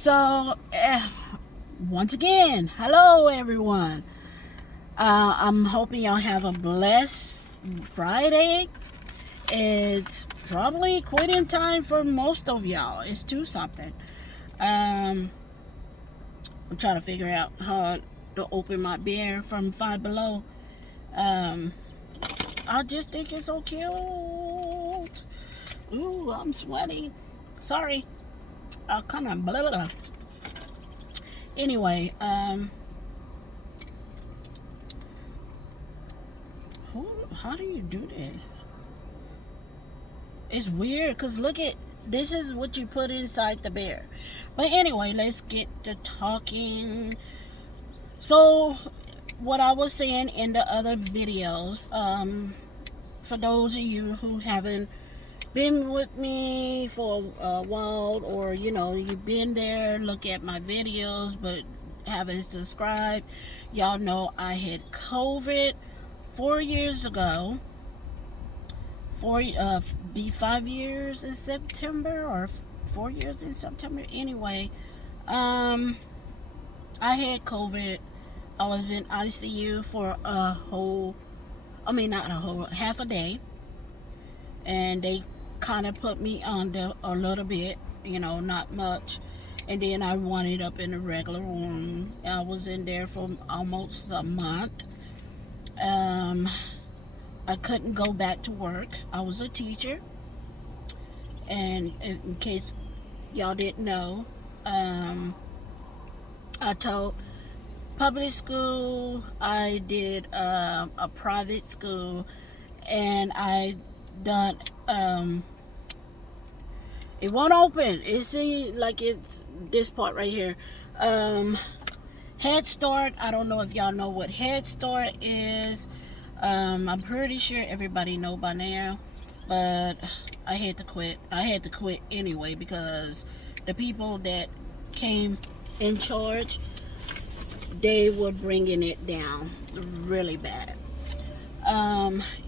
So, once again, hello everyone. I'm hoping y'all have a blessed Friday. It's probably quitting time for most of y'all. It's 2 something. Um, I'm trying to figure out how to open my beer from Five Below. Um, I just think it's so cute. Ooh, I'm sweaty. Sorry. I kind of blah blah. Anyway, how do you do this? It's weird because look at this is what you put inside the bear. But anyway, let's get to talking. So, what I was saying in the other videos, for those of you who haven't been with me for a while, or you've been there, look at my videos, but haven't subscribed, y'all know I had COVID 4 years ago. Be 5 years in September, or 4 years in September. Anyway, I had COVID. I was in ICU for not a whole, half a day, and they kind of put me under a little bit, not much, and then I wound up in a regular room. I was in there for almost a month. I couldn't go back to work. I was a teacher, and in case y'all didn't know, I taught public school. I did a private school, and I done it won't open. It see like it's this part right here. Head Start. I don't know if y'all know what Head Start is. I'm pretty sure everybody know by now, but I had to quit. I had to quit anyway because the people that came in charge, they were bringing it down really bad.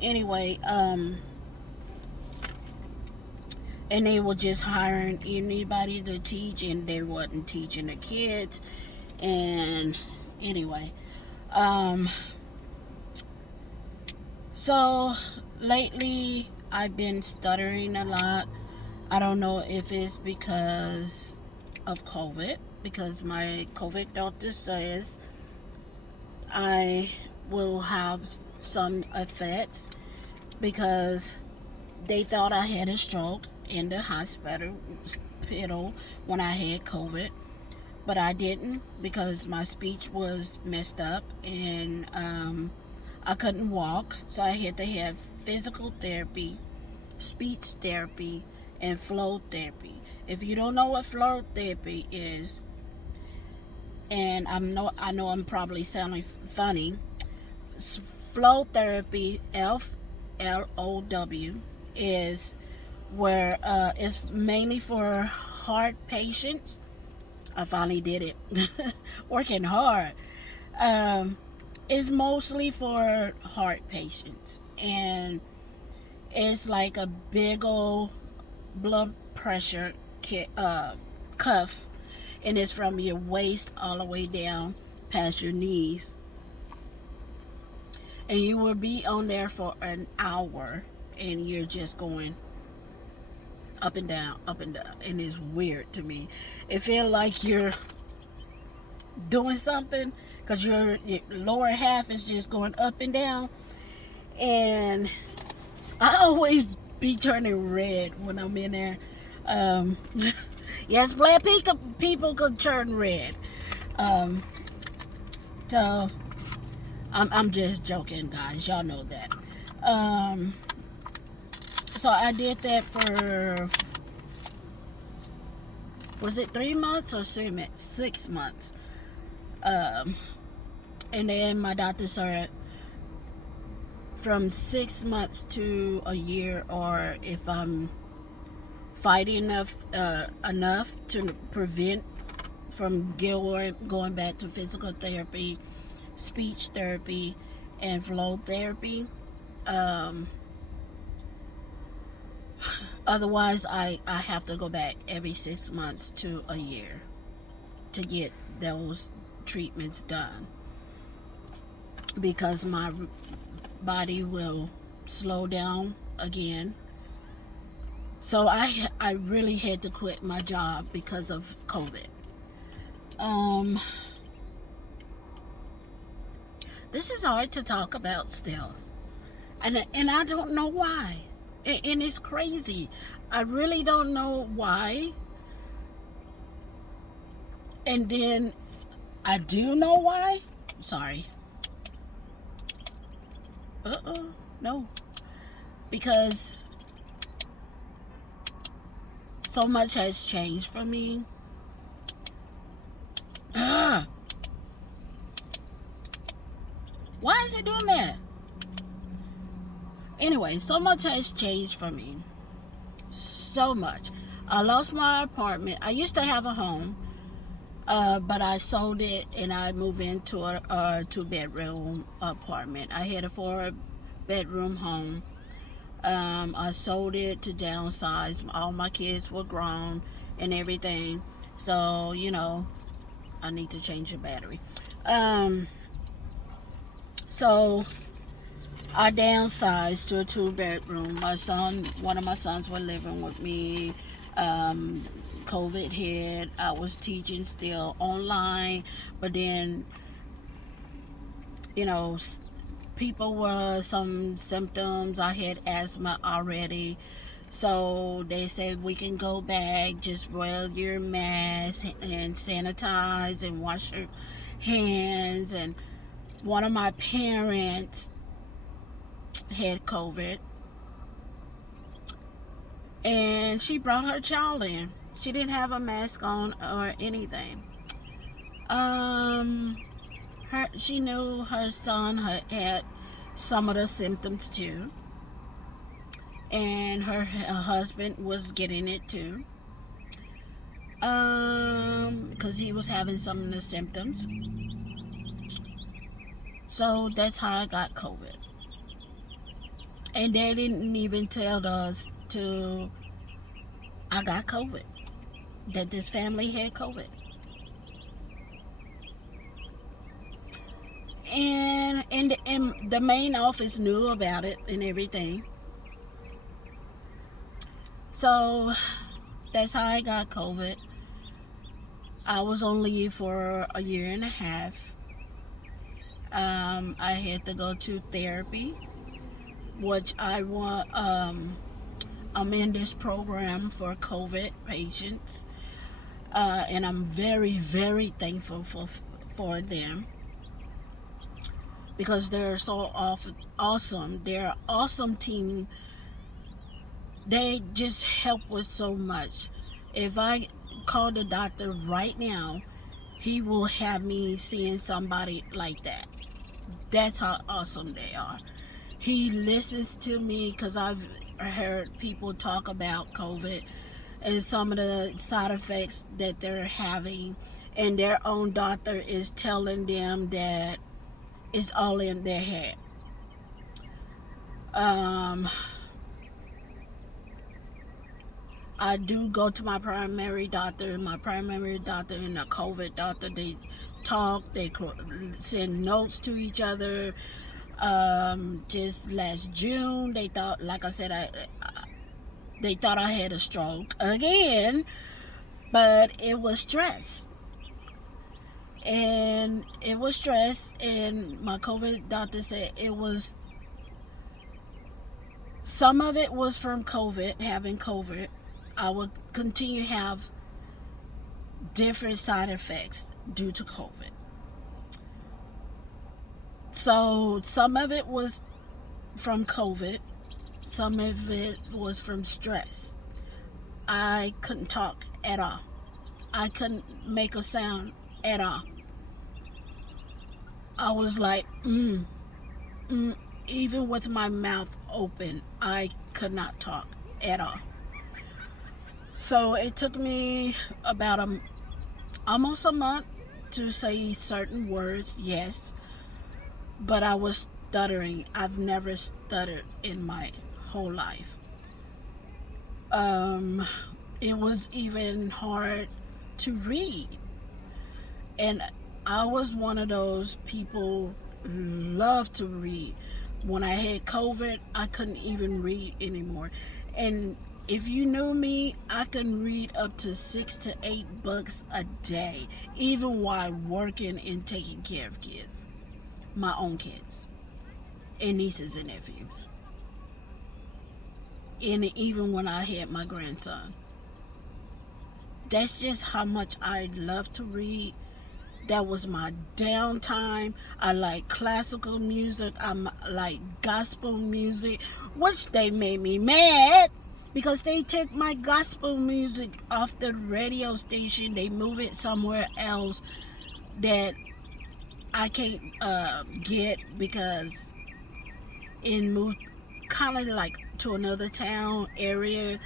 Anyway, and they were just hiring anybody to teach, and they wasn't teaching the kids. And anyway, so lately I've been stuttering a lot. I don't know if it's because of COVID, because my COVID doctor says I will have some effects, because they thought I had a stroke in the hospital when I had COVID, but I didn't, because my speech was messed up, and I couldn't walk, so I had to have physical therapy, speech therapy, and flow therapy. If you don't know what flow therapy is, and I know I'm probably sounding funny, flow therapy, FLOW, is where it's mainly for heart patients. I finally did it. Working hard. It's mostly for heart patients, and it's like a big old blood pressure cuff, and it's from your waist all the way down past your knees, and you will be on there for an hour, and you're just going up and down, and it's weird to me. It feels like you're doing something, because your lower half is just going up and down, and I always be turning red when I'm in there. Um, yes, black people could turn red. Um, so I'm just joking, guys. Y'all know that. So I did that for, was it 3 months or 6 months? And then my doctor started from 6 months to a year, or if I'm fighting enough to prevent from going back to physical therapy, speech therapy, and flow therapy. Otherwise, I have to go back every 6 months to a year. to get those treatments done because my body will slow down again. So I really had to quit my job because of COVID. This is hard to talk about still, and I don't know why, and it's crazy. I really don't know why. And then I do know why. Sorry. No. Because so much has changed for me. Ugh. Why is it doing that? Anyway, so much has changed for me. So much. I lost my apartment. I used to have a home, but I sold it and I moved into a 2-bedroom apartment. I had a 4-bedroom home. I sold it to downsize. All my kids were grown and everything. So, I need to change the battery. So I downsized to a 2-bedroom. One of my sons were living with me. COVID hit. I was teaching still online, but then, people were some symptoms. I had asthma already. So they said we can go back, just wear your mask and sanitize and wash your hands. And one of my parents had COVID, and she brought her child in. She didn't have a mask on or anything. She knew her son had some of the symptoms too, and her husband was getting it too, because he was having some of the symptoms. So that's how I got COVID. And they didn't even tell us I got COVID, that this family had COVID. And the main office knew about it and everything. So that's how I got COVID. I was on leave for a year and a half. I had to go to therapy, which I want. I'm in this program for COVID patients, and I'm very, very thankful for them because they're so awesome. They're an awesome team. They just help with so much. If I call the doctor right now, he will have me seeing somebody like that. That's how awesome they are. He listens to me because I've heard people talk about COVID and some of the side effects that they're having, and their own doctor is telling them that it's all in their head. I do go to my primary doctor. My primary doctor and the COVID doctor, they talk, they send notes to each other. Just last June, they thought, like I said, they thought I had a stroke again, but it was stress. And it was stress, and my COVID doctor said some of it was from COVID, having COVID. I would continue to have different side effects due to COVID. So some of it was from COVID, some of it was from stress. I couldn't talk at all. I couldn't make a sound at all. I was like, even with my mouth open, I could not talk at all. So it took me about almost a month to say certain words, yes, but I was stuttering. I've never stuttered in my whole life. It was even hard to read. And I was one of those people love to read. When I had COVID, I couldn't even read anymore. And if you knew me, I can read up to 6 to 8 books a day, even while working and taking care of kids, my own kids, and nieces and nephews. And even when I had my grandson, that's just how much I love to read. That was my downtime. I like classical music. I like gospel music, which they made me mad because they take my gospel music off the radio station. They move it somewhere else that I can't get because it moved kind of like to another town area,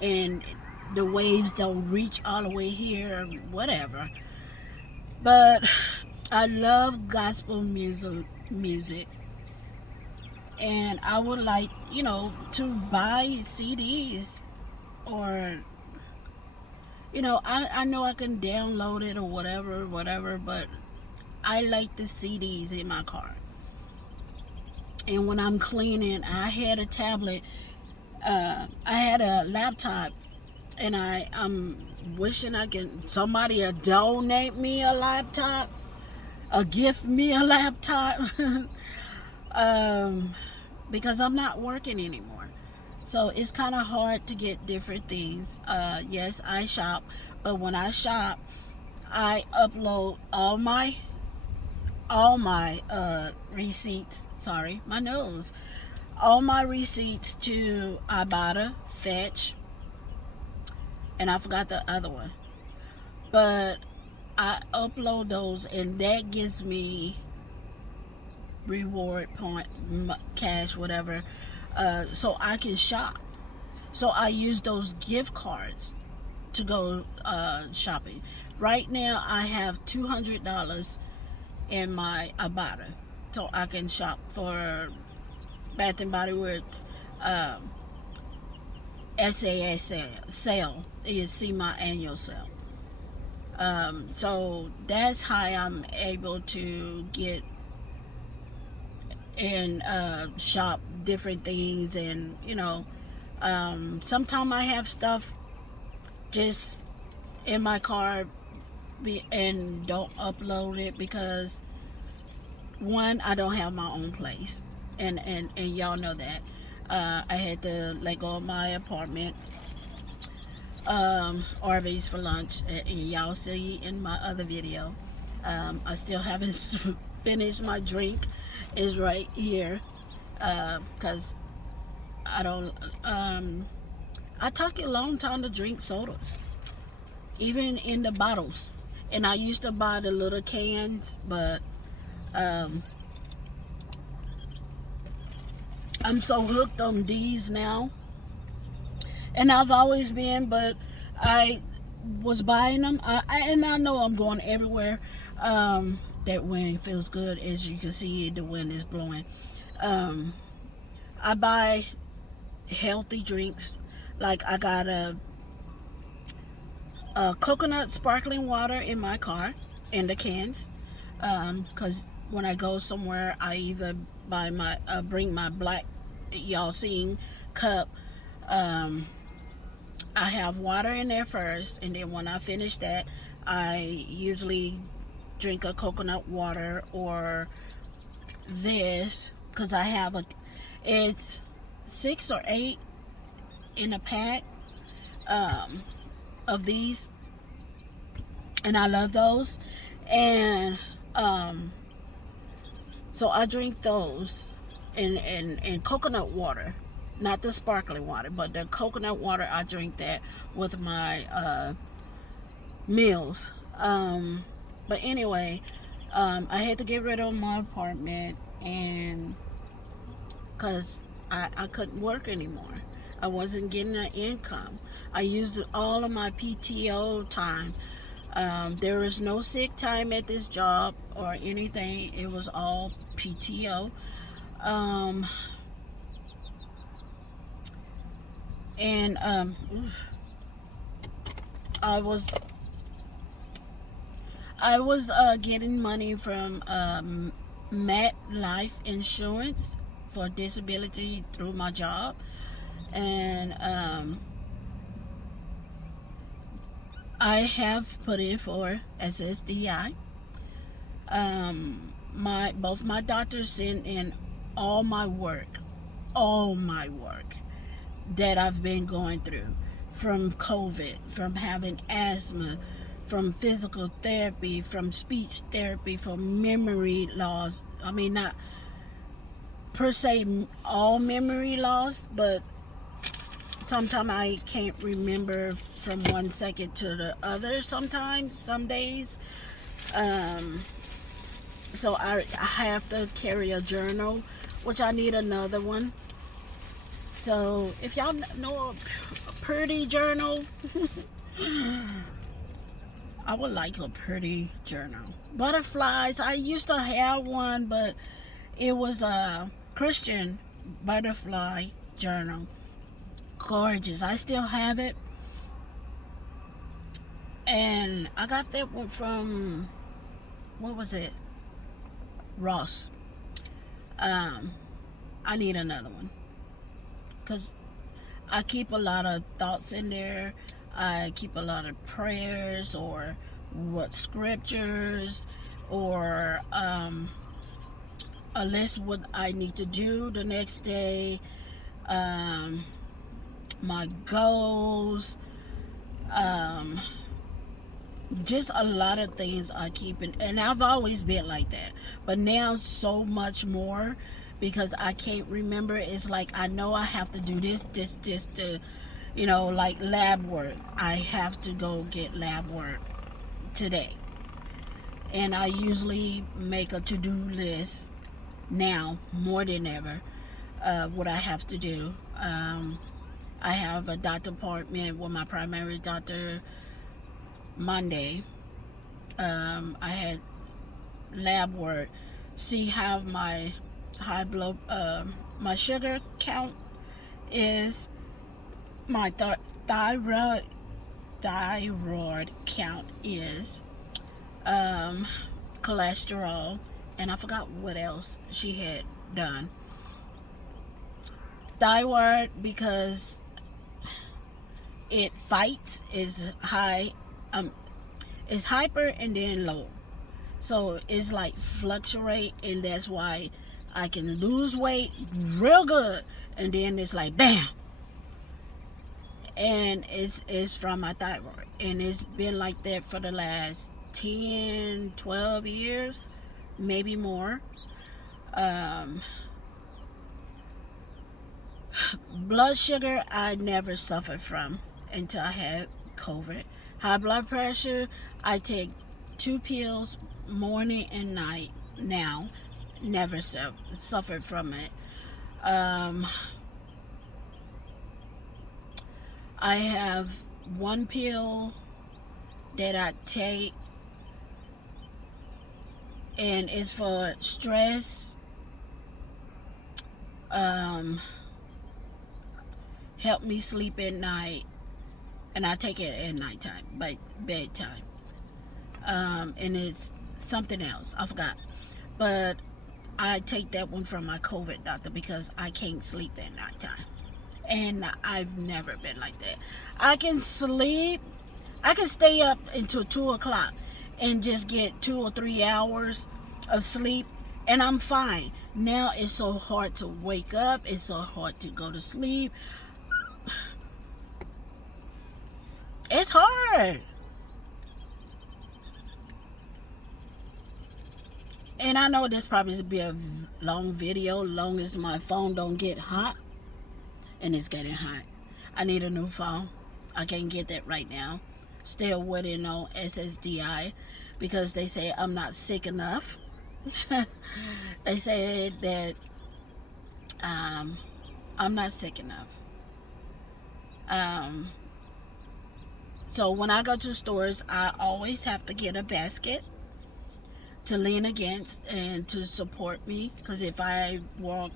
and the waves don't reach all the way here, whatever. But I love gospel music, and I would like, to buy CDs, or I know I can download it or whatever, but I like the CDs in my car. And when I'm cleaning, I had a tablet, I had a laptop, and I'm wishing I can somebody donate me a laptop, gift me a laptop, um, because I'm not working anymore. So it's kind of hard to get different things. Yes, I shop, but when I shop, I upload all my receipts. Sorry, my nose. All my receipts to Ibotta, Fetch, and I forgot the other one. But I upload those, and that gives me reward point, cash, whatever, so I can shop. So I use those gift cards to go shopping. Right now, I have $200 in my Ibotta, so I can shop for Bath and Body Works SAS sale. You see my annual sale. So that's how I'm able to get and shop different things, and sometimes I have stuff just in my car and don't upload it because, one, I don't have my own place, and y'all know that. I had to let go of my apartment, Arby's for lunch, and y'all see in my other video. I still haven't finished my drink. Is right here, because I don't. I took a long time to drink sodas, even in the bottles. And I used to buy the little cans, but um, I'm so hooked on these now. And I've always been, but I was buying them. And I know I'm going everywhere. That wind feels good. As you can see, the wind is blowing. Um, I buy healthy drinks. Like I got a coconut sparkling water in my car in the cans. Because when I go somewhere, I either bring my black, y'all seeing, cup. Um, I have water in there first, and then when I finish that, I usually drink a coconut water or this, because I have it's 6 or 8 in a pack, um, of these, and I love those. And so I drink those, and coconut water, not the sparkling water, but the coconut water. I drink that with my meals. But anyway, I had to get rid of my apartment, and because I couldn't work anymore. I wasn't getting an income. I used all of my PTO time. There was no sick time at this job or anything. It was all PTO. Um, and I was I was getting money from Met Life Insurance for disability through my job, and I have put in for SSDI. My both my doctors sent in all my work that I've been going through, from COVID, from having asthma, from physical therapy, from speech therapy, from memory loss. I mean, not per se all memory loss, but sometimes I can't remember from one second to the other sometimes, some days. So I have to carry a journal, which I need another one. So if y'all know a pretty journal, I would like a pretty journal. Butterflies, I used to have one, but it was a Christian butterfly journal. Gorgeous. I still have it. And I got that one from, what was it? Ross. I need another one, because I keep a lot of thoughts in there. I keep a lot of prayers, or what scriptures, or a list what I need to do the next day, my goals, just a lot of things I keep in, and I've always been like that, but now so much more, because I can't remember. It's like I know I have to do this to, like lab work. I have to go get lab work today, and I usually make a to-do list now more than ever, what I have to do. I have a doctor appointment with my primary doctor Monday. I had lab work, see how my high blood, my sugar count is, my thyroid count is, cholesterol, and I forgot what else she had done. Thyroid, because it fights, is high, it's hyper and then low, so it's like fluctuate, and that's why I can lose weight real good, and then it's like bam, and it's from my thyroid, and it's been like that for the last 10-12 years, maybe more. Blood sugar I never suffered from until I had COVID. High blood pressure, I take 2 pills morning and night now. Never suffered from it. I have 1 pill that I take, and it's for stress, help me sleep at night, and I take it at nighttime, by bedtime. And it's something else, I forgot, but I take that one from my COVID doctor because I can't sleep at nighttime, and I've never been like that. I can sleep, I can stay up until 2 o'clock and just get 2 or 3 hours of sleep, and I'm fine. Now it's so hard to wake up, it's so hard to go to sleep. It's hard. And I know this probably will be a long video, long as my phone don't get hot. And it's getting hot. I need a new phone. I can't get that right now. Still waiting on SSDI, because they say I'm not sick enough. They say that I'm not sick enough. So when I go to stores, I always have to get a basket to lean against and to support me, because if I walk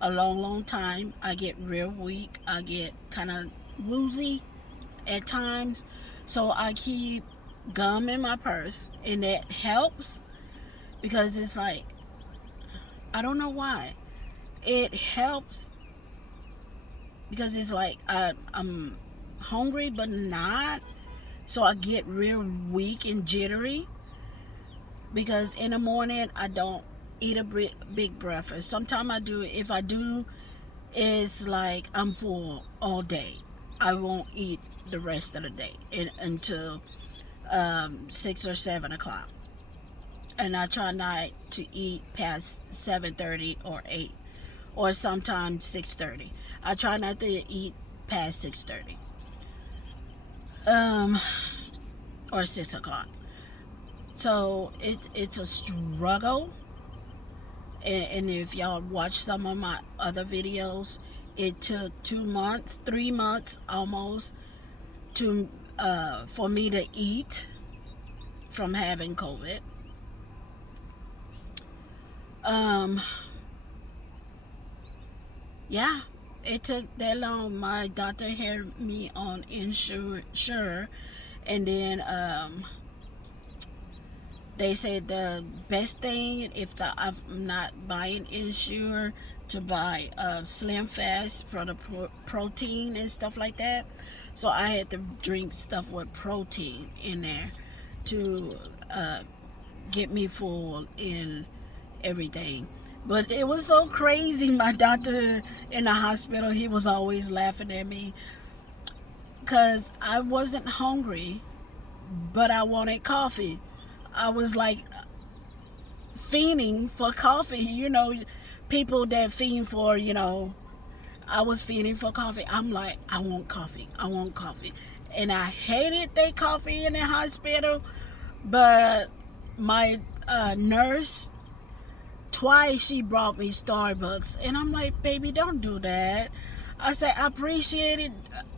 a long time, I get real weak. I get kind of woozy at times, so I keep gum in my purse, and that helps because it's like, I don't know why. It helps because it's like I'm hungry but not, so I get real weak and jittery because in the morning I don't eat a big breakfast. Sometimes I do. If I do, it's like I'm full all day. I won't eat the rest of the day until 6 or 7 o'clock, and I try not to eat past 7:30 or 8, or sometimes 6:30. I try not to eat past 6:30, or 6 o'clock. So it's a struggle. And if y'all watch some of my other videos, it took 2 months, 3 months almost, to for me to eat from having COVID. Yeah, it took that long. My doctor had me on Ensure, and then they said the best thing, if I'm not buying Ensure, to buy Slim Fast for the protein and stuff like that. So I had to drink stuff with protein in there to get me full in everything. But it was so crazy. My doctor in the hospital, he was always laughing at me because I wasn't hungry, but I wanted coffee. I was like fiending for coffee. People that fiend for, I was fiending for coffee. I'm like, I want coffee. I want coffee. And I hated their coffee in the hospital. But my nurse, twice she brought me Starbucks. And I'm like, baby, don't do that. I said, I appreciate it.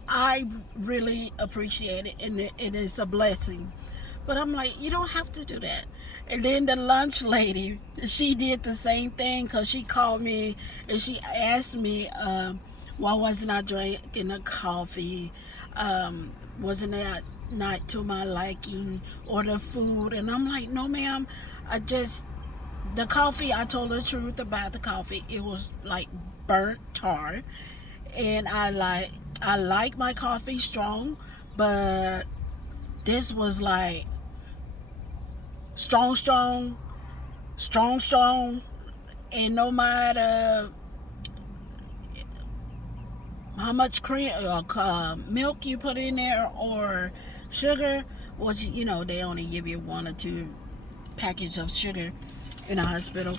I really appreciate it. And it's a blessing. But I'm like, you don't have to do that. And then the lunch lady, she did the same thing because she called me and she asked me why wasn't I drinking the coffee? Wasn't that not to my liking, or the food? And I'm like, no, ma'am. The coffee, I told the truth about the coffee. It was like burnt tar. And I like my coffee strong, but this was like strong, and no matter how much cream or milk you put in there or sugar, which they only give you 1 or 2 packages of sugar in a hospital.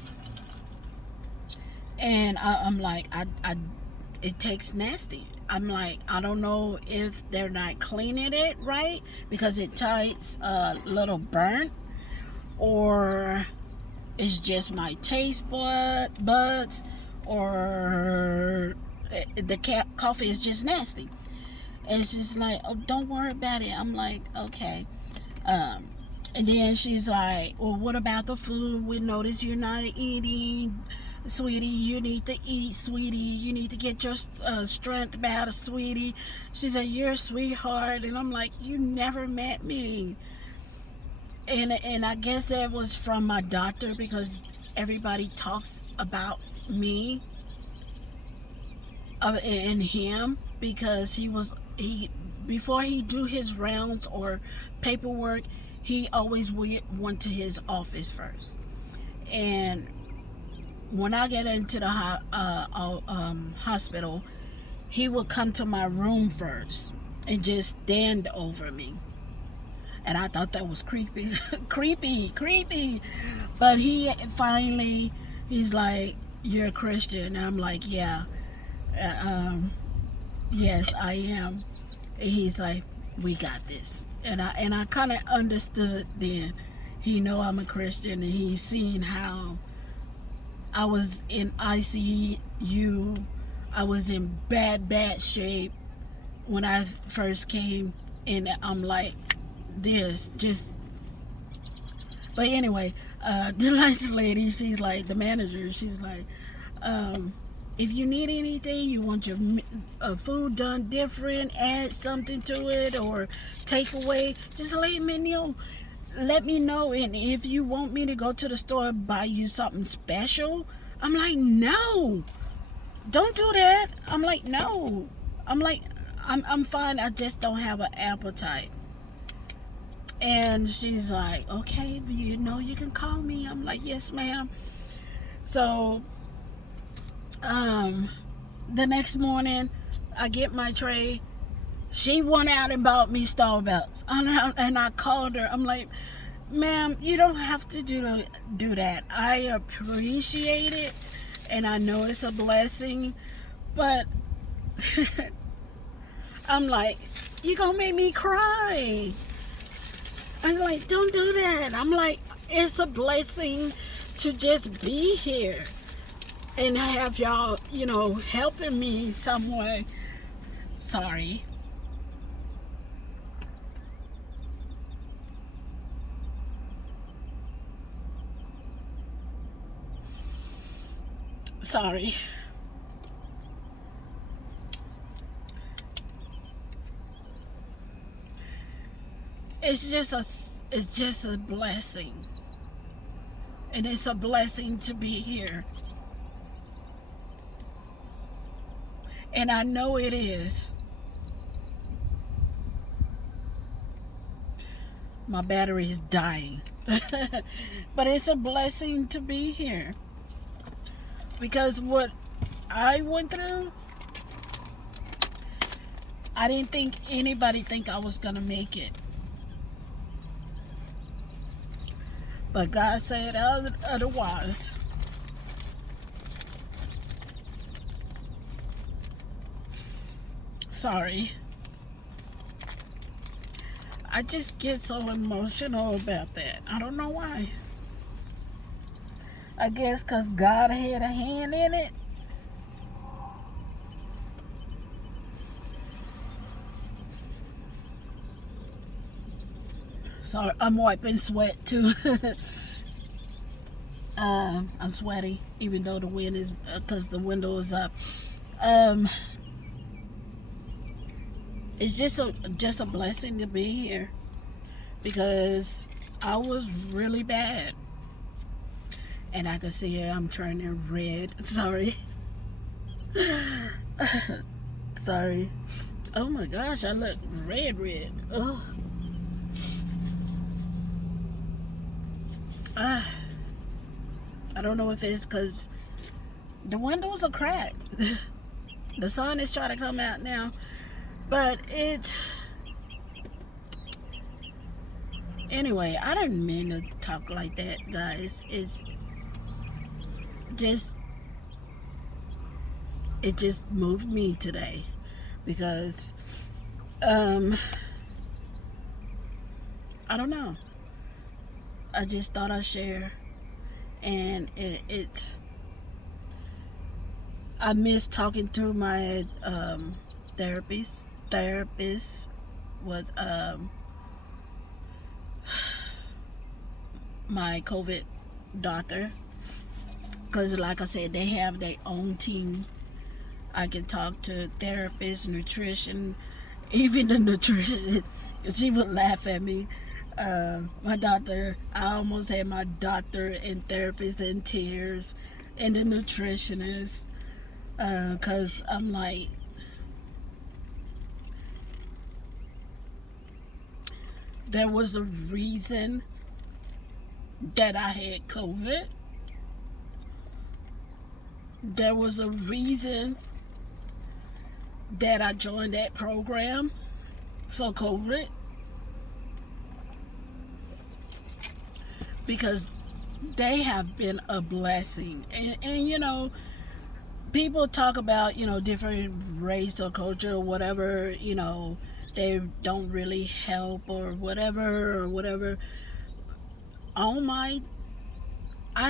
And I'm like, it tastes nasty. I'm like, I don't know if they're not cleaning it right because it tastes a little burnt, or it's just my taste buds, or the coffee is just nasty. And it's just like, oh, don't worry about it. I'm like, okay. And then she's like, well, what about the food? We notice you're not eating. Sweetie, you need to eat, sweetie. You need to get your strength back, sweetie. She said, you're a sweetheart. And I'm like, you never met me. And I guess that was from my doctor, because everybody talks about me and him, because he before he do his rounds or paperwork, he always went to his office first. And when I get into the hospital, he would come to my room first and just stand over me. And I thought that was creepy. creepy. But he's like, you're a Christian? And I'm like, yeah. Yes, I am. And he's like, we got this. And I kind of understood then. He know I'm a Christian, and he's seen how I was in ICU. I was in bad shape when I first came, and I'm like this, just. But anyway, the lunch lady, she's like, the manager, she's like, If you need anything, you want your food done different, add something to it, or take away, just let me know. Let me know. And if you want me to go to the store and buy you something special, I'm like, no, don't do that. I'm like, no. I'm like, I'm fine. I just don't have an appetite. And she's like, okay, but you know you can call me. I'm like, yes, ma'am. So, the next morning, I get my tray. She went out and bought me Starbucks. And I called her. I'm like, ma'am, you don't have to do that. I appreciate it. And I know it's a blessing. But I'm like, you gonna make me cry. I'm like, don't do that. I'm like, it's a blessing to just be here and have y'all, helping me some way. Sorry. Sorry. It's just a blessing. And it's a blessing to be here. And I know it is. My battery's dying. But it's a blessing to be here. Because what I went through, I didn't think anybody think I was going to make it. But God said otherwise. Sorry. I just get so emotional about that. I don't know why. I guess because God had a hand in it. Sorry, I'm wiping sweat too. I'm sweaty, even though the wind is, because the window is up. It's just a blessing to be here, because I was really bad, and I can see I'm turning red. Sorry. Sorry. Oh my gosh, I look red. Oh. I don't know if it's because the windows are cracked. The sun is trying to come out now. But anyway, I didn't mean to talk like that, guys. It just moved me today. Because, I don't know. I just thought I'd share. And I miss talking to my therapist with my COVID doctor, because like I said, they have their own team. I can talk to therapists, nutrition, even the nutrition. She would laugh at me. My doctor, I almost had my doctor and therapist in tears, and the nutritionist, because I'm like, there was a reason that I had COVID. There was a reason that I joined that program for COVID. Because they have been a blessing. And people talk about, different race or culture or whatever, they don't really help or whatever. I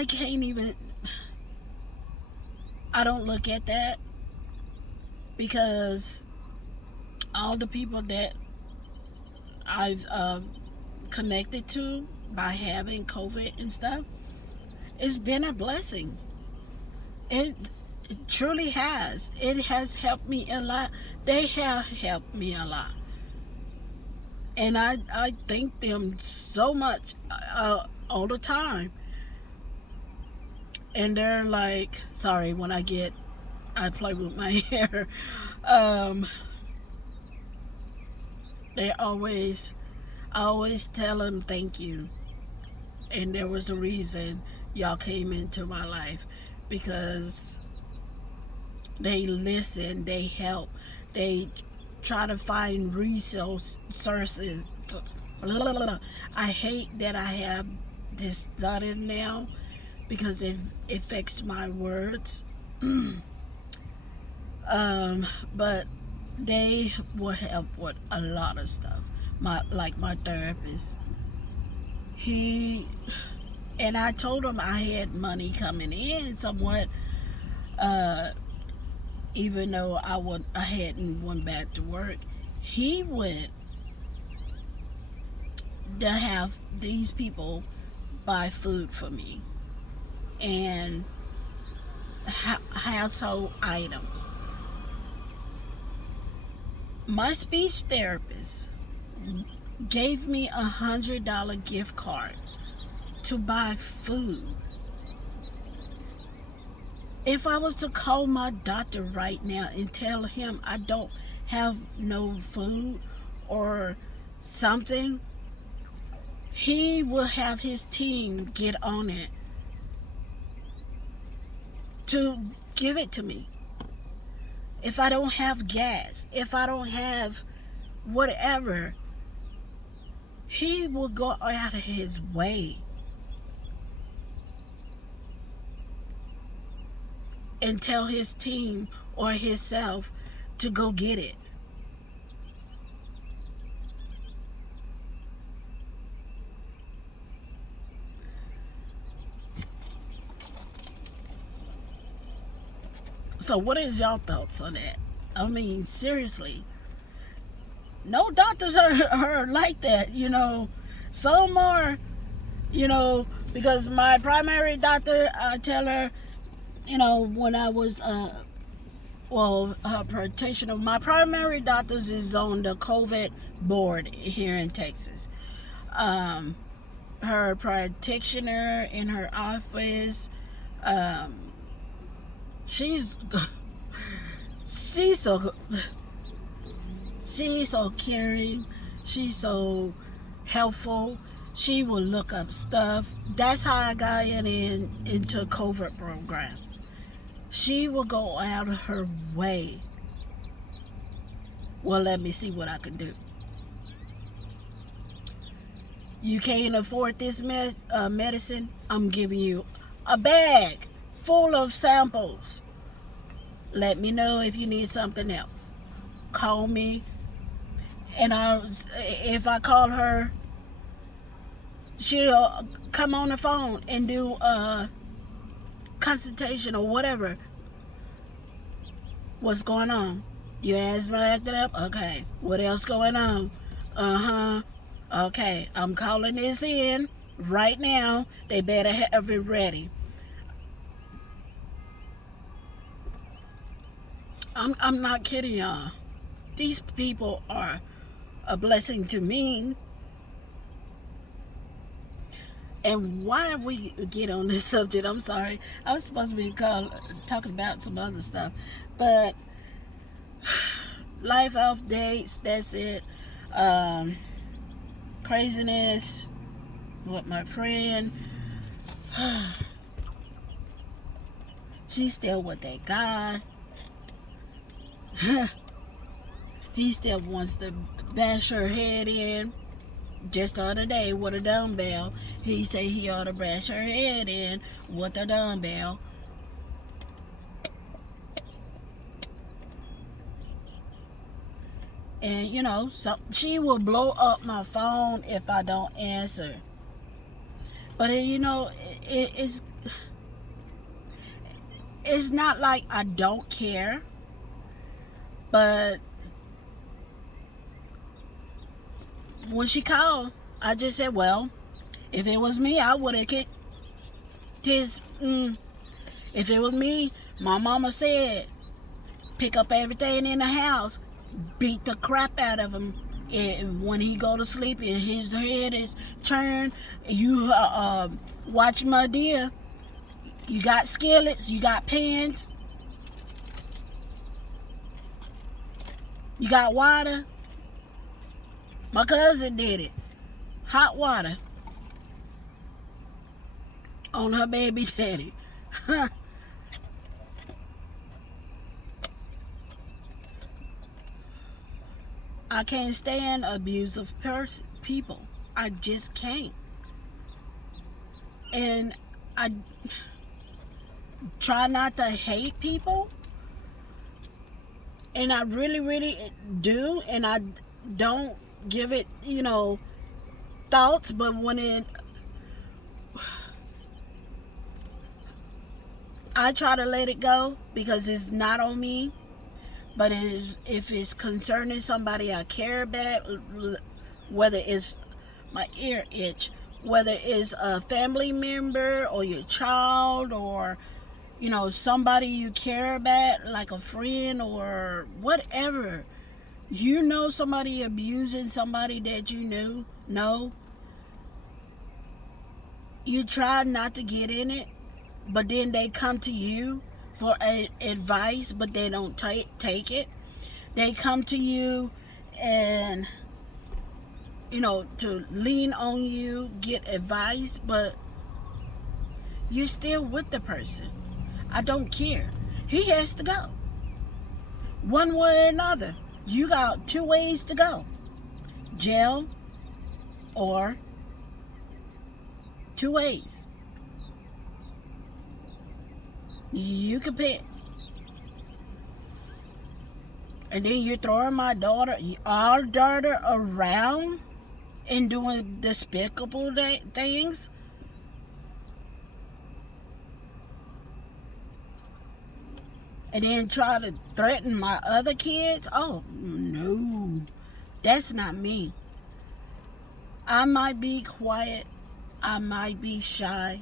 can't even, I don't look at that, because all the people that I've connected to by having COVID and stuff, it's been a blessing. It truly has. It has helped me a lot. They have helped me a lot. And I thank them so much all the time. And they're like, sorry, when I play with my hair. Um, I always tell them thank you. And there was a reason y'all came into my life, because they listen, they help, they try to find resources. I hate that I have this stutter now, because it affects my words. But they will help with a lot of stuff. My therapist, and I told him I had money coming in somewhat, even though I hadn't went back to work. He went to have these people buy food for me and household items. My speech therapist gave me $100 gift card to buy food. If I was to call my doctor right now and tell him I don't have no food or something, he will have his team get on it to give it to me. If I don't have gas, if I don't have whatever, he will go out of his way and tell his team or himself to go get it. So what is y'all thoughts on that? I mean, seriously. No doctors are like that, you know. Some are, you know, because my primary doctor, I tell her, you know, when I was, practitioner, my primary doctors is on the COVID board here in Texas. Her practitioner in her office, she's so caring, she's so helpful. She will look up stuff. That's how I got into COVID program. She will go out of her way. Well, let me see what I can do. You can't afford this medicine? I'm giving you a bag full of samples. Let me know if you need something else. Call me, and if I call her, she'll come on the phone and do a consultation or whatever. What's going on? Your asthma acting up? Okay. What else going on? Okay. I'm calling this in right now. They better have it ready. I'm not kidding y'all. These people are a blessing to me. And why we get on this subject, I'm sorry. I was supposed to be talking about some other stuff. But life updates, that's it. Craziness with my friend. She's still with that guy. He still wants to bash her head in. Just the other day with a dumbbell, he said he ought to bash her head in with a dumbbell. And you know, so she will blow up my phone if I don't answer. But you know, it's not like I don't care. But when she called, I just said, well, if it was me, I would have kicked his. If it was me, My mama said, pick up everything in the house, beat the crap out of him. And when he go to sleep and his head is turned, you watch my dear. You got skillets, you got pans, you got water. My cousin did it. Hot water on her baby daddy. I can't stand abusive people. I just can't. And I try not to hate people. And I really, really do. And I don't give it, thoughts. But when I try to let it go because it's not on me. But if it's concerning somebody I care about, whether it's my ear itch, whether it's a family member or your child or, somebody you care about, like a friend or whatever, somebody abusing somebody that you know, you try not to get in it, but then they come to you for advice, but they don't take it. They come to you and, to lean on you, get advice, but you're still with the person. I don't care. He has to go. One way or another. You got two ways to go. Jail or two ways. You can pick. And then you're throwing our daughter around and doing despicable things. And then try to threaten my other kids. Oh, no. That's not me. I might be quiet. I might be shy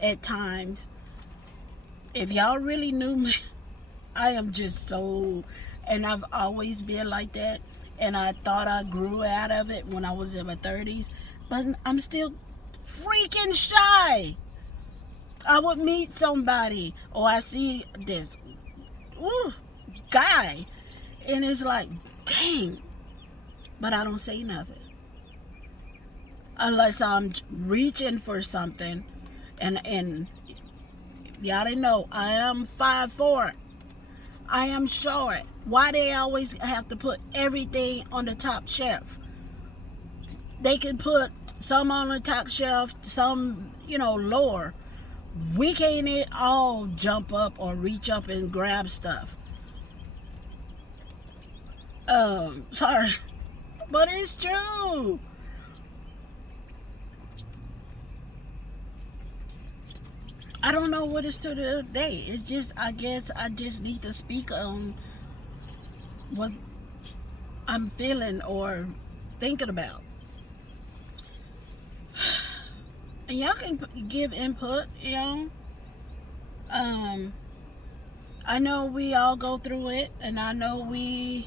at times. If y'all really knew me, I am just so, and I've always been like that, and I thought I grew out of it when I was in my 30s, but I'm still freaking shy. I would meet somebody, or I see this guy, and it's like, dang, but I don't say nothing. Unless I'm reaching for something, and y'all didn't know, I am 5'4". I am short. Why they always have to put everything on the top shelf? They can put some on the top shelf, some, lower. We can't all jump up or reach up and grab stuff. Sorry. But it's true. I don't know what it's to today. It's just, I guess I just need to speak on what I'm feeling or thinking about. And y'all can give input, I know we all go through it, and I know we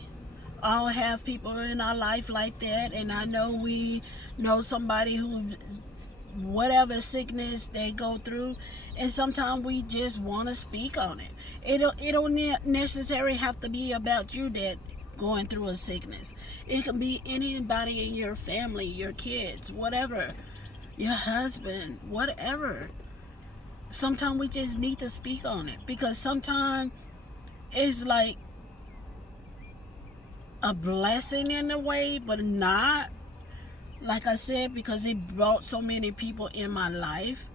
all have people in our life like that, and I know we know somebody who, whatever sickness they go through, and sometimes we just want to speak on it. It don't necessarily have to be about you that going through a sickness. It can be anybody in your family, your kids, whatever, your husband, whatever. Sometimes we just need to speak on it, because sometimes it's like a blessing in a way, but not. Like I said, because it brought so many people in my life,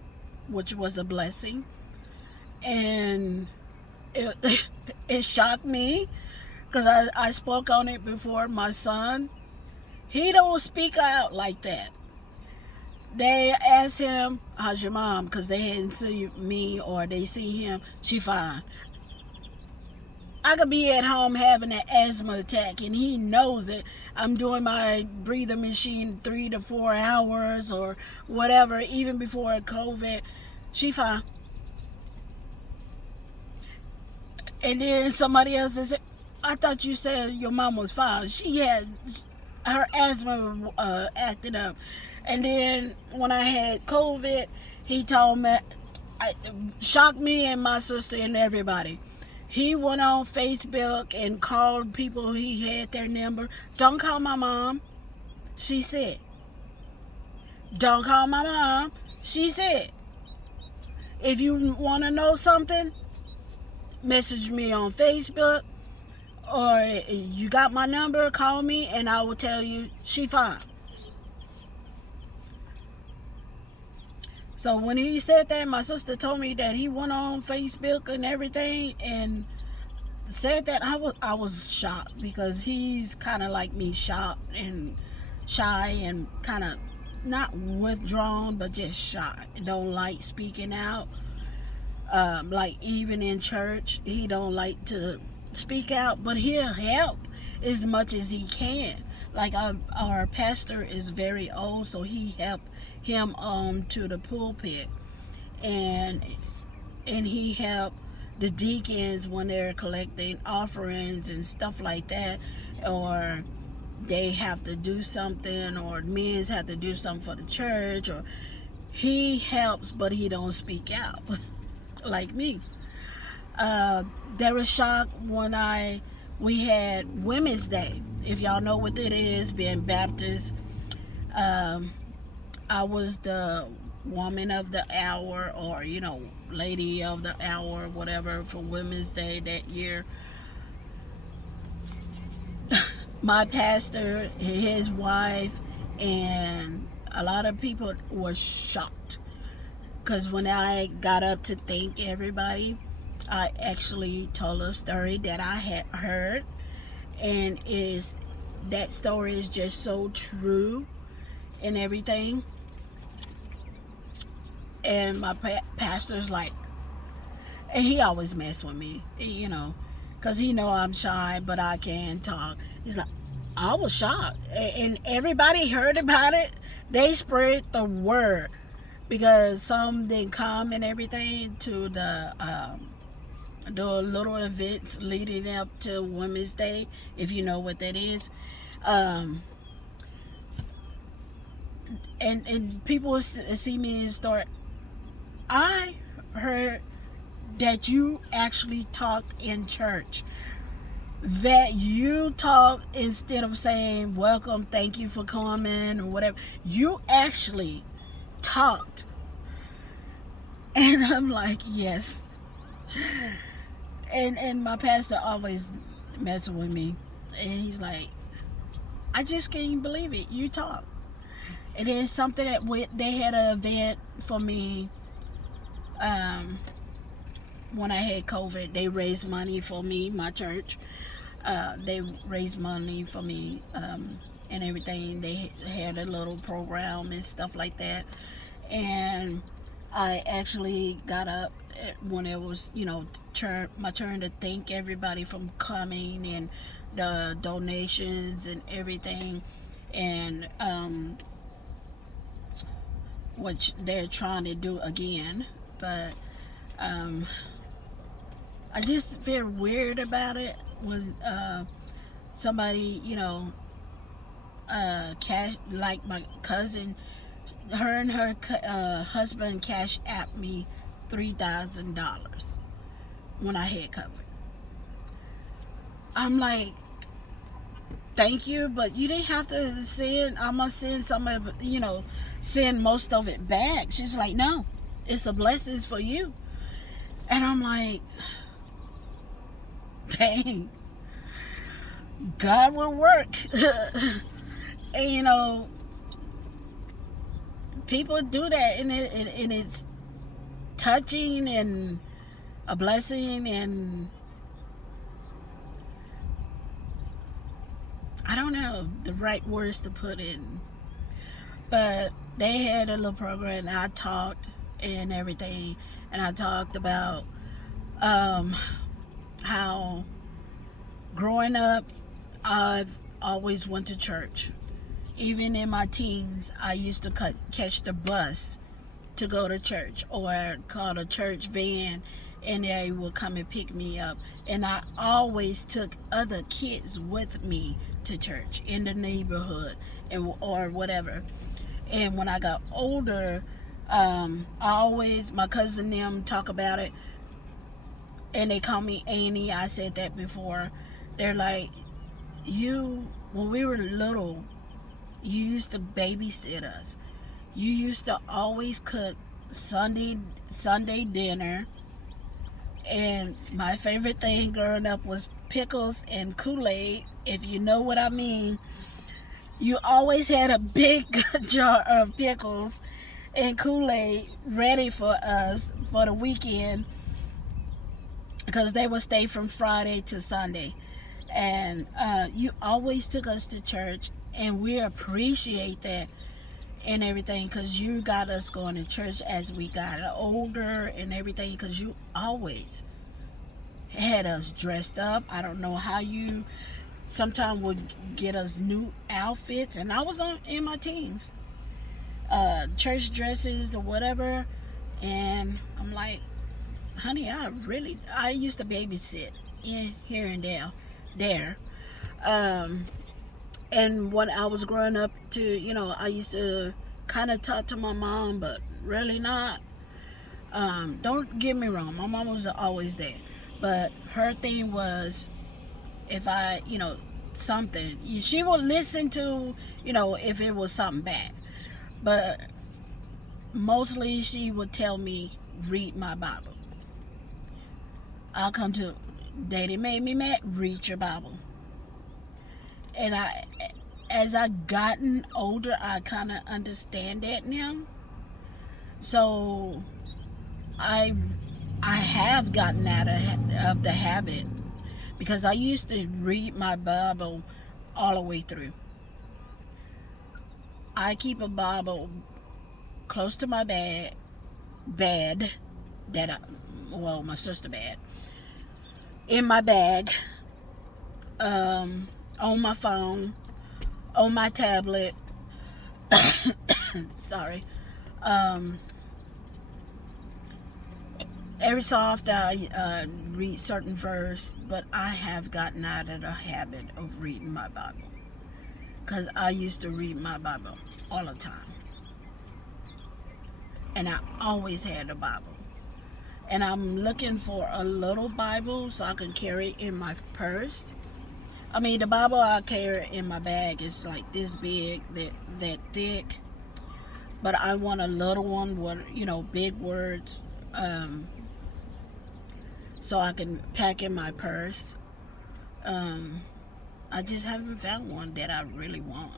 which was a blessing. And it shocked me, because I spoke on it before. My son, he don't speak out like that. They asked him, how's your mom? Because they hadn't seen me, or they see him. She fine. I could be at home having an asthma attack, and he knows it. I'm doing my breathing machine 3 to 4 hours or whatever, even before COVID. She fine. And then somebody else said, I thought you said your mom was fine. She had her asthma acting up. And then when I had COVID, he told me, shocked me and my sister and everybody. He went on Facebook and called people he had their number. Don't call my mom. She said. Don't call my mom. She said. If you want to know something, message me on Facebook, or you got my number, call me and I will tell you she fine. So when he said that, my sister told me that he went on Facebook and everything and said that. I was shocked, because he's kind of like me, shocked and shy and kind of not withdrawn, but just shy. Don't like speaking out. Like even in church, he don't like to speak out, but he'll help as much as he can. Like our pastor is very old, so he helped him to the pulpit, and he helped the deacons when they're collecting offerings and stuff like that, or they have to do something, or men's have to do something for the church, or he helps, but he don't speak out like me. There was shock when we had Women's Day. If y'all know what it is, being Baptist, I was the woman of the hour, or lady of the hour, whatever, for Women's Day that year. My pastor, his wife, and a lot of people were shocked, because when I got up to thank everybody, I actually told a story that I had heard, and that story is just so true and everything. And my pastor's like, and he always mess with me, because he know I'm shy, but I can talk. He's like, I was shocked, and everybody heard about it. They spread the word, because some didn't come and everything to the little events leading up to Women's Day, if you know what that is. And people see me and start, I heard that you actually talked in church, that you talked instead of saying welcome, thank you for coming, or whatever. You actually talked. And I'm like, yes. And my pastor always messing with me, and he's like, I just can't believe it, you talk. And then something that they had an event for me when I had COVID. They raised money for me, my church. They raised money for me and everything. They had a little program and stuff like that. And I actually got up when it was, my turn to thank everybody from coming, and the donations and everything. And which they're trying to do again, but I just feel weird about it when somebody, cash, like my cousin, her and her husband cash apped me $3,000 when I had COVID. I'm like, thank you, but you didn't have to send. I'm gonna send some of it, send most of it back. She's like, no, it's a blessing for you. And I'm like, dang, God will work. And people do that, and it's touching and a blessing, and I don't know the right words to put in, but they had a little program, and I talked and everything, and I talked about how growing up I've always went to church. Even in my teens, I used to catch the bus to go to church, or call a church van and they would come and pick me up. And I always took other kids with me to church in the neighborhood and or whatever. And when I got older, my cousin and them talk about it, and they call me Annie. I said that before. They're like, when we were little, you used to babysit us. You used to always cook Sunday dinner. And my favorite thing growing up was pickles and Kool-Aid, if you know what I mean. You always had a big jar of pickles and Kool-Aid ready for us for the weekend, because they would stay from Friday to Sunday. And you always took us to church, and we appreciate that and everything, because you got us going to church as we got older and everything, because you always had us dressed up. I don't know how you sometimes would get us new outfits, and I was in my teens, church dresses or whatever, and I'm like, honey, I used to babysit here and there. And when I was growing up too, I used to kind of talk to my mom, but really not. Don't get me wrong, my mom was always there, but her thing was, if I, something, she would listen to, if it was something bad, but mostly she would tell me, read my Bible. I'll come to, Daddy made me mad, read your Bible. And as I gotten older, I kind of understand that now. So I have gotten out of the habit, because I used to read my Bible all the way through. I keep a Bible close to my bed my sister bed, in my bag, on my phone, on my tablet. Sorry. Every so often I read certain verse, but I have gotten out of the habit of reading my Bible, because I used to read my Bible all the time, and I always had a Bible. And I'm looking for a little Bible so I can carry in my purse. I mean, the Bible I carry in my bag is like this big, that thick. But I want a little one with, big words, so I can pack in my purse. I just haven't found one that I really want.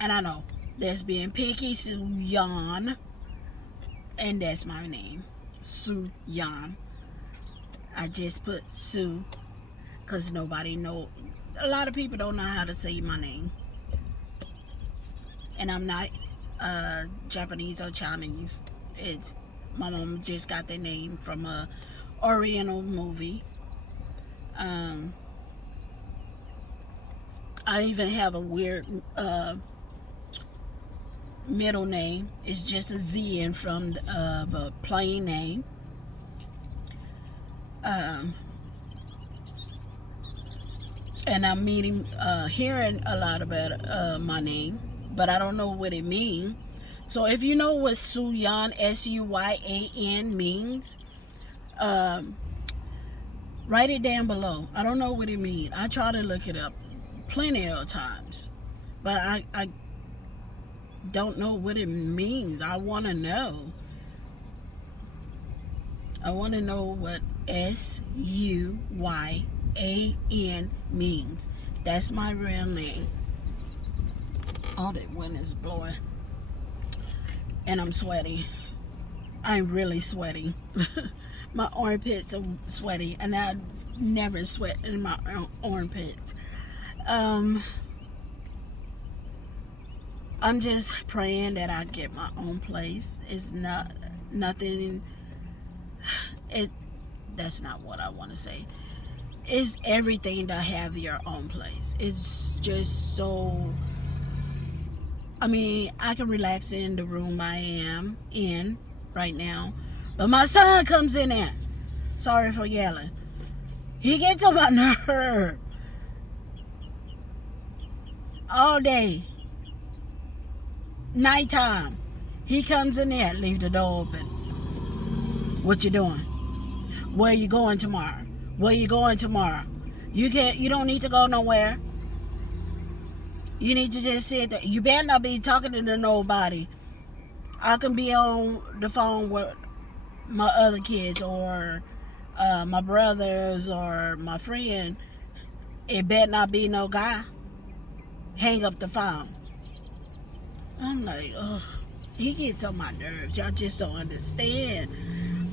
And I know that's being picky, Sue Yan. And that's my name, Sue Yan. I just put Sue because nobody know. A lot of people don't know how to say my name. And I'm not Japanese or Chinese. It's my mom just got the name from a Oriental movie. I even have a weird middle name. It's just a Z in front of a plain name. And I'm hearing a lot about my name, but I don't know what it means. So if you know what Suyan, Suyan means, write it down below. I don't know what it means. I try to look it up plenty of times, but I don't know what it means. I want to know. I want to know what Suyan means. That's my real name. All that wind is blowing. And I'm sweaty. I'm really sweaty. My armpits are sweaty, and I never sweat in my armpits. I'm just praying that I get my own place. It's nothing. That's not what I want to say. It's everything to have your own place. It's just so I mean, I can relax in the room I am in right now. But my son comes in there. Sorry for yelling. He gets on my nerve. All day. Nighttime. He comes in there. Leave the door open. What you doing? Where you going tomorrow? Where you going tomorrow? You don't need to go nowhere. You need to just sit there. You better not be talking to nobody. I can be on the phone with my other kids or my brothers or my friend. It better not be no guy. Hang up the phone. I'm like, oh, he gets on my nerves. Y'all just don't understand.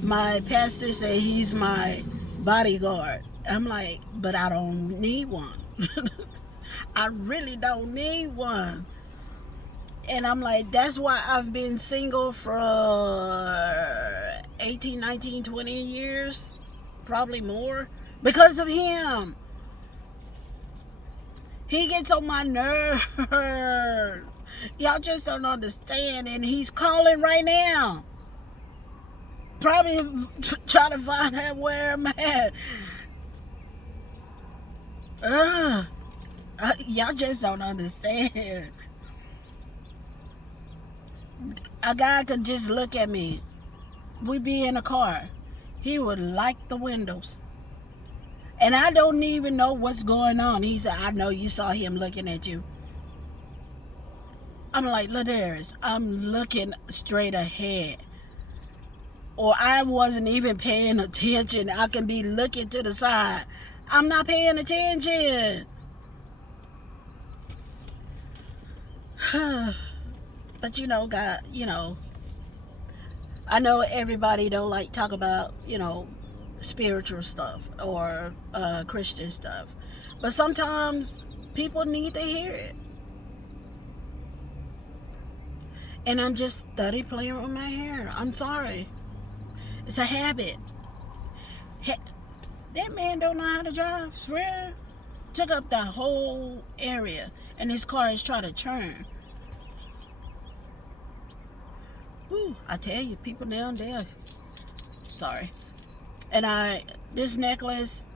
My pastor said he's my bodyguard. I'm like, but I don't need one. I really don't need one. And I'm like, that's why I've been single for 18, 19, 20 years. Probably more. Because of him. He gets on my nerves. Y'all just don't understand. And he's calling right now. Probably trying to find out where I'm at. Y'all just don't understand. A guy could just look at me. We'd be in a car. He would light the windows. And I don't even know what's going on. He said, I know you saw him looking at you. I'm like, Ladarius, I'm looking straight ahead. Or I wasn't even paying attention. I can be looking to the side. I'm not paying attention. But God, I know everybody don't like talk about, spiritual stuff or Christian stuff. But sometimes people need to hear it. And I'm just study playing with my hair. I'm sorry. It's a habit. That man don't know how to drive. For took up the whole area. And his car is trying to turn. Whew, I tell you, people down there. Sorry. And this necklace,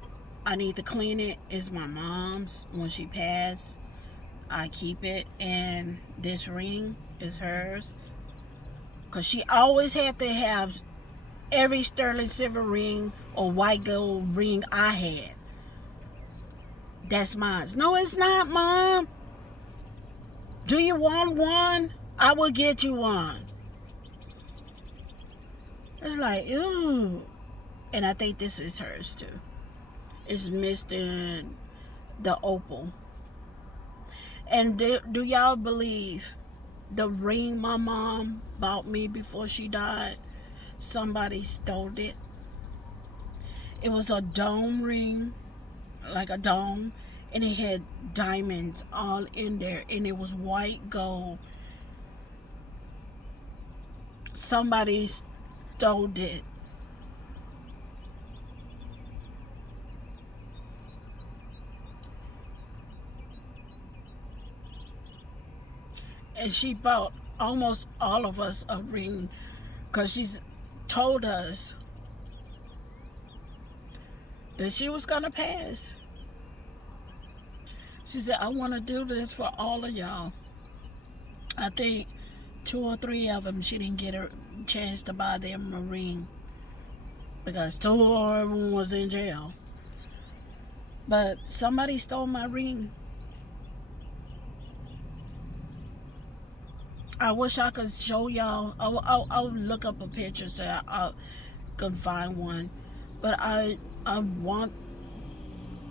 I need to clean it. It's my mom's. When she passed, I keep it. And this ring is hers. Because she always had to have every sterling silver ring or white gold ring I had. That's mine. No, it's not, Mom. Do you want one? I will get you one. It's like, ooh. And I think this is hers too. It's Mr. the opal. And do y'all believe the ring my mom bought me before she died, somebody stole it? It was a dome ring, like a dome, and it had diamonds all in there, and it was white gold. Somebody stole it. And she bought almost all of us a ring because she's told us that she was going to pass. She said, I want to do this for all of y'all. I think 2 or 3 of them, she didn't get a chance to buy them a ring because 2 of them was in jail. But somebody stole my ring. I wish I could show y'all. I'll look up a picture so I can find one. But I want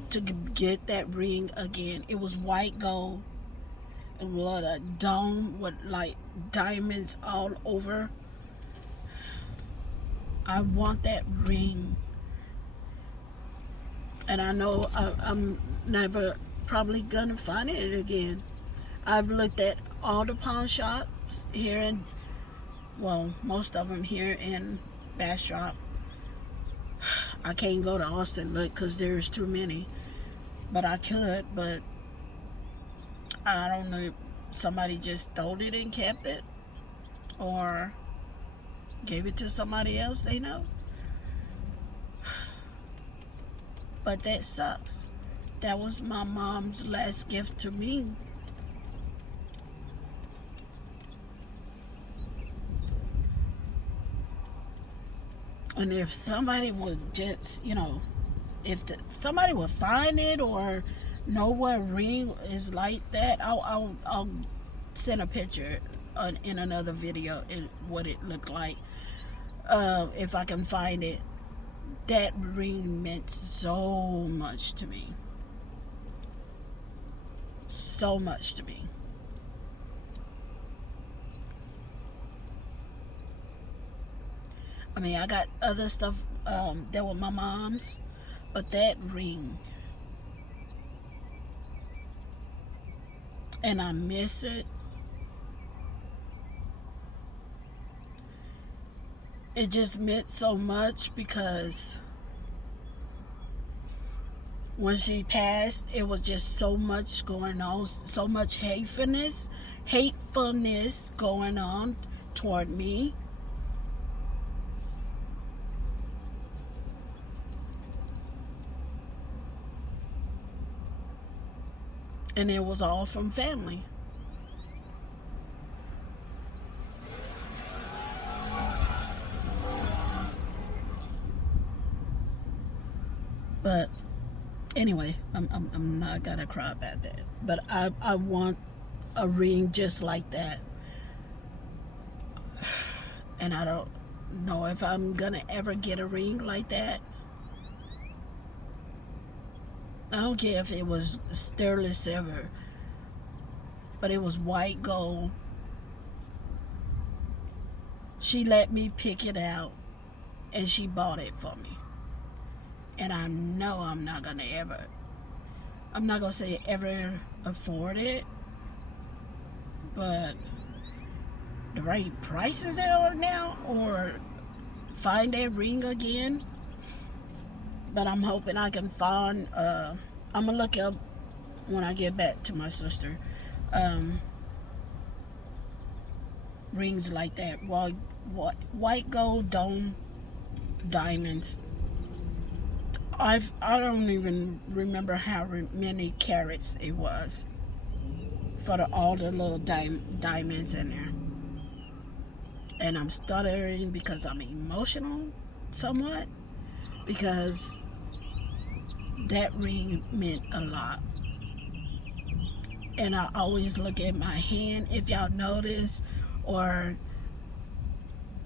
to get that ring again. It was white gold. It was a dome with like diamonds all over. I want that ring. And I know I'm never probably gonna find it again. I've looked at all the pawn shops here in, well, most of them here in Bastrop. I can't go to Austin look because there's too many. But I could, but I don't know. somebody just stole it and kept it, or gave it to somebody else they know. But that sucks. That was my mom's last gift to me. And if somebody would just, if somebody would find it or know what ring is like that, I'll send a picture in another video what it looked like. If I can find it. That ring meant so much to me. So much to me. I mean, I got other stuff that were my mom's, but that ring, and I miss it. It just meant so much because when she passed, it was just so much going on, so much hatefulness going on toward me. And it was all from family. But anyway, I'm not gonna cry about that. But I want a ring just like that. And I don't know if I'm gonna ever get a ring like that. I don't care if it was sterling silver, but it was white gold. She let me pick it out, and she bought it for me. And I know I'm not gonna say ever afford it, but the right prices it are now, or find that ring again. But I'm hoping I can find, I'm gonna look up when I get back to my sister, rings like that, white gold dome diamonds. I don't even remember how many carats it was for all the little diamonds in there. And I'm stuttering because I'm emotional somewhat, because that ring meant a lot. And I always look at my hand, if y'all notice, or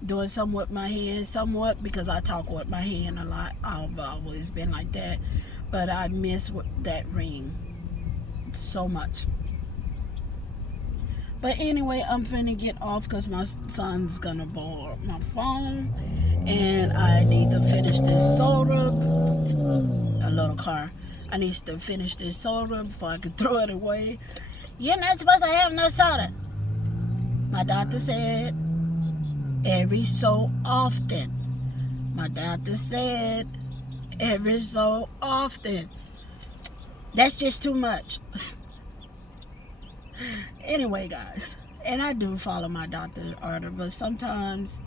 doing something with my hand, somewhat, because I talk with my hand a lot. I've always been like that. But I miss that ring so much. But anyway, I'm finna get off because my son's gonna borrow my phone, and I need to finish this soda. A little car. I need to finish this soda before I can throw it away. You're not supposed to have no soda. My doctor said every so often. My doctor said every so often. That's just too much. Anyway, guys, and I do follow my doctor's order, but sometimes,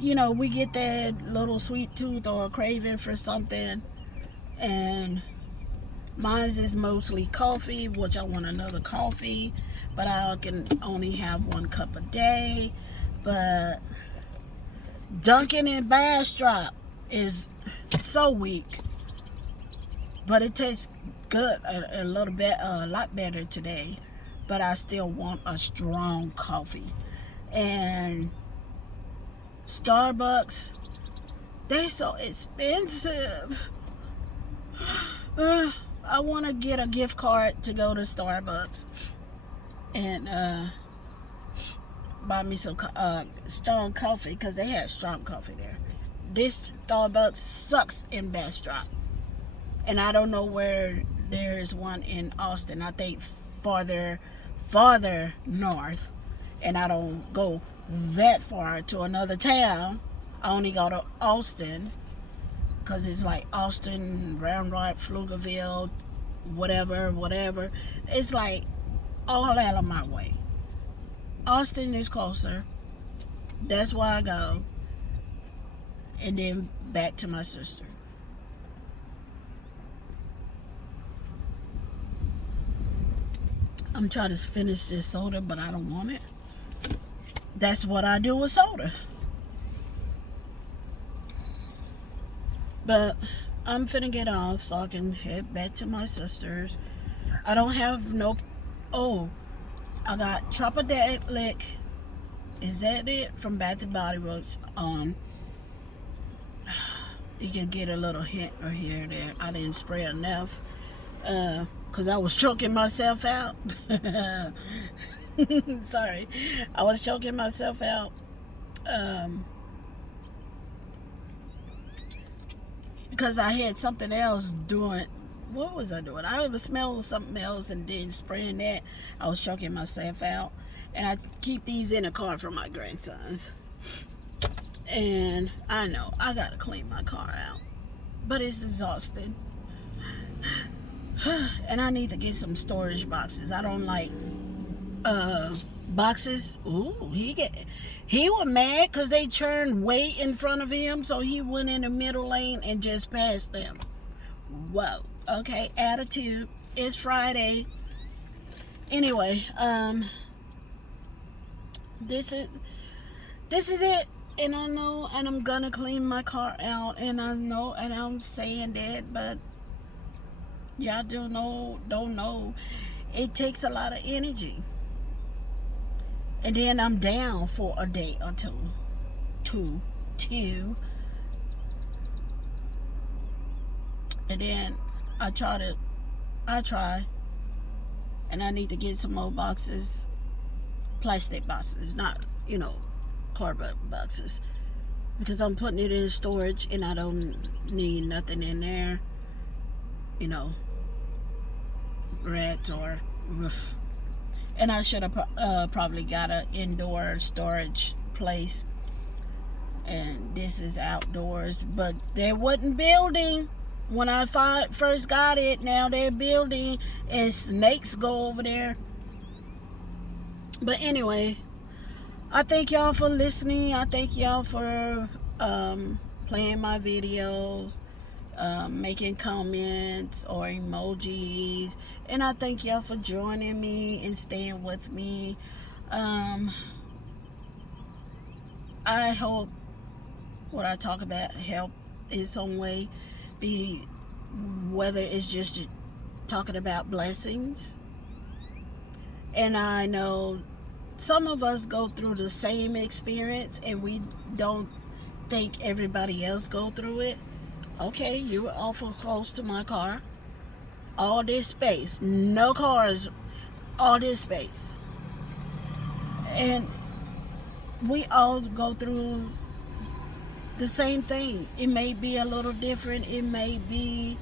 we get that little sweet tooth or a craving for something, and mine is mostly coffee, which I want another coffee, but I can only have 1 cup a day. But Dunkin' and Bastrop is so weak, but it tastes good, a lot better today. But I still want a strong coffee. And Starbucks, they so expensive. I want to get a gift card to go to Starbucks and buy me some strong coffee, because they had strong coffee there. This Starbucks sucks in Bastrop, and I don't know where there is one in Austin. I think farther north, and I don't go that far to another town. I only go to Austin, because it's like Austin, Round Rock, Pflugerville, whatever. It's like all out of my way. Austin is closer. That's why I go. And then back to my sister. I'm trying to finish this soda, but I don't want it. That's what I do with soda. But I'm finna get off so I can head back to my sister's. I don't have no... Oh, I got Tropidelic. Is that it? From Bath and Body Works on. You can get a little hint or here or there. I didn't spray enough. Because I was choking myself out. Sorry. I was choking myself out. Because I had something else doing. What was I doing? I was smelling something else and then spraying that. I was choking myself out. And I keep these in the car for my grandsons. And I know I gotta clean my car out. But it's exhausting. And I need to get some storage boxes. I don't like boxes. Ooh, he was mad because they turned way in front of him, so he went in the middle lane and just passed them. Whoa. Okay, attitude. It's Friday. Anyway, this is it. And I know, and I'm gonna clean my car out, and I know, and I'm saying that, but y'all don't know. It takes a lot of energy. And then I'm down for a day or two. And then I try, and I need to get some more boxes, plastic boxes, not, cardboard boxes, because I'm putting it in storage and I don't need nothing in there, rats or roof. And I should have probably got an indoor storage place, and this is outdoors, but they wasn't building when I first got it. Now they're building and snakes go over there. But anyway, I thank y'all for listening. I thank y'all for playing my videos, making comments or emojis, and I thank y'all for joining me and staying with me. I hope what I talk about help in some way, whether it's just talking about blessings. And I know some of us go through the same experience and we don't think everybody else go through it. Okay, you were awful close to my car. All this space, no cars, all this space. And we all go through the same thing. It may be a little different. It may be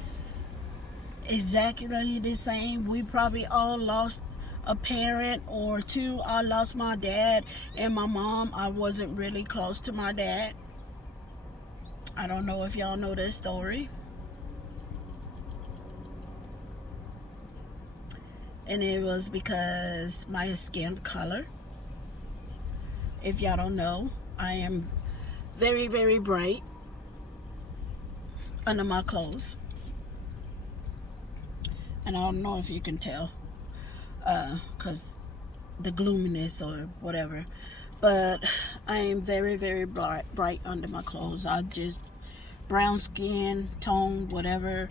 exactly the same. We probably all lost a parent or two. I lost my dad and my mom. I wasn't really close to my dad. I don't know if y'all know this story. And it was because my skin color. If y'all don't know, I am very, very bright under my clothes. And I don't know if you can tell, because the gloominess or whatever. But I am very, very bright under my clothes. I just brown skin, tone, whatever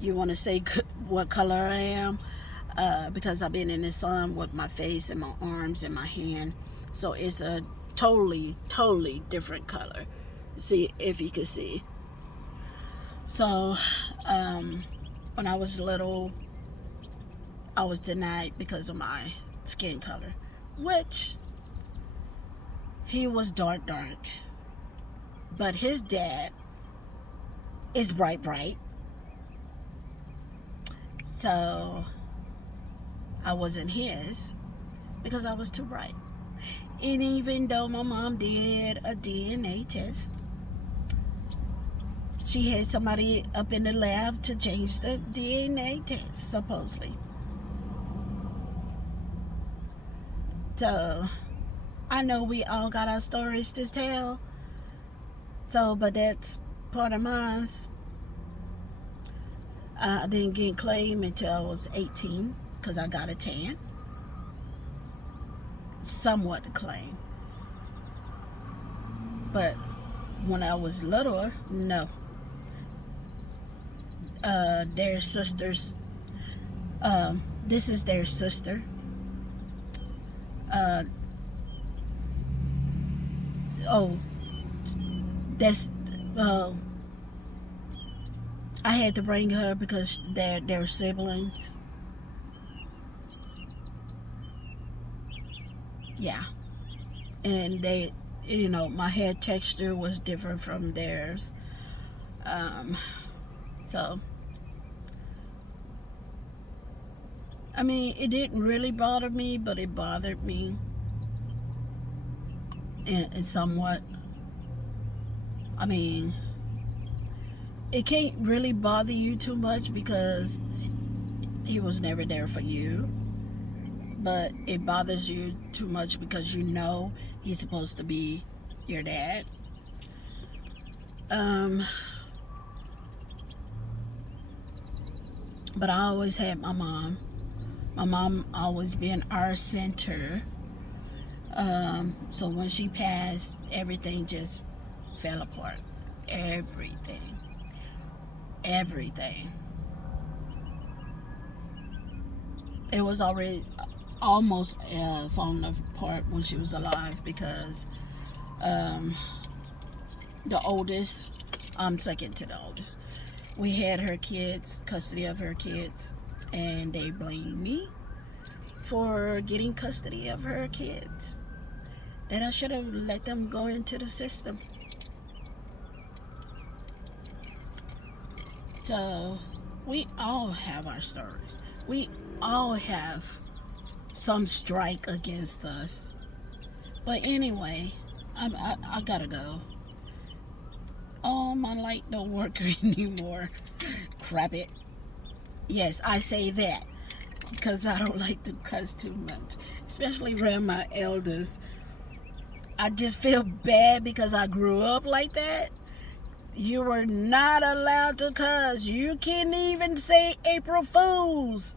you want to say, what color I am. Because I've been in the sun with my face and my arms and my hand. So it's a totally different color. See if you can see. So when I was little, I was denied because of my skin color, which he was dark, but his dad is bright. So I wasn't his because I was too bright. And even though my mom did a DNA test, she had somebody up in the lab to change the DNA test, supposedly. So, I know we all got our stories to tell. So, but that's part of mine. I didn't get claimed until I was 18 because I got a tan. Somewhat a claim. But when I was littler, no. Their sisters, this is their sister. That's, I had to bring her because they're siblings. Yeah. And they, my hair texture was different from theirs. So, I mean, it didn't really bother me, but it bothered me. And somewhat. I mean, it can't really bother you too much because he was never there for you. But it bothers you too much because he's supposed to be your dad. But I always had my mom. My mom always been our center. So when she passed, everything just fell apart. Everything. It was already almost falling apart when she was alive because the oldest, I'm second to the oldest, we had her kids, custody of her kids, and they blamed me for getting custody of her kids. That I should have let them go into the system. So, we all have our stories. We all have some strike against us. But anyway, I gotta go. Oh, my light don't work anymore. Crap it. Yes, I say that because I don't like to cuss too much, especially around my elders. I just feel bad because I grew up like that. You were not allowed to cuss. You can't even say April Fools.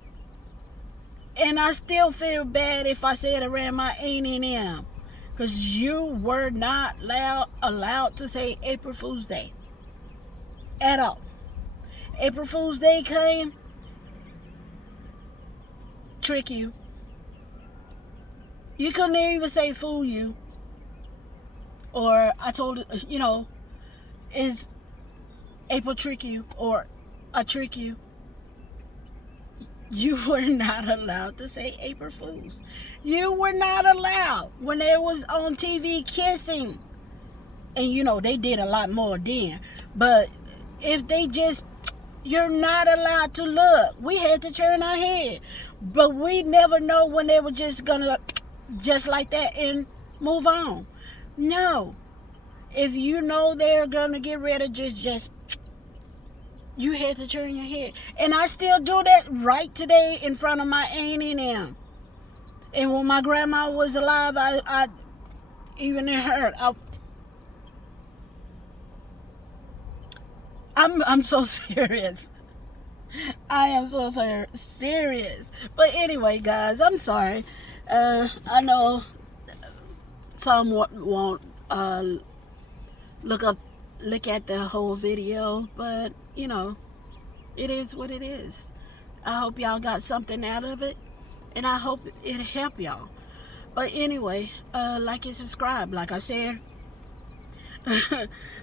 And I still feel bad if I say it around my aunt and them. Because you were not allowed to say April Fool's Day. At all. April Fool's Day came, trick you. You couldn't even say fool you. Or I told is April trick you? Or I trick you. You were not allowed to say April Fools. You were not allowed when they was on TV kissing. And they did a lot more then. But if they just, you're not allowed to look. We had to turn our head. But we never know when they were just gonna, just like that, and move on. No. If they're gonna get rid of just you had to turn your head. And I still do that right today in front of my aunt and them. And when my grandma was alive, I even in her, I'm so serious. I am so serious. But anyway, guys, I'm sorry. I know some won't look at the whole video, but it is what it is. I hope y'all got something out of it, and I hope it helped y'all. But anyway, like and subscribe. Like I said,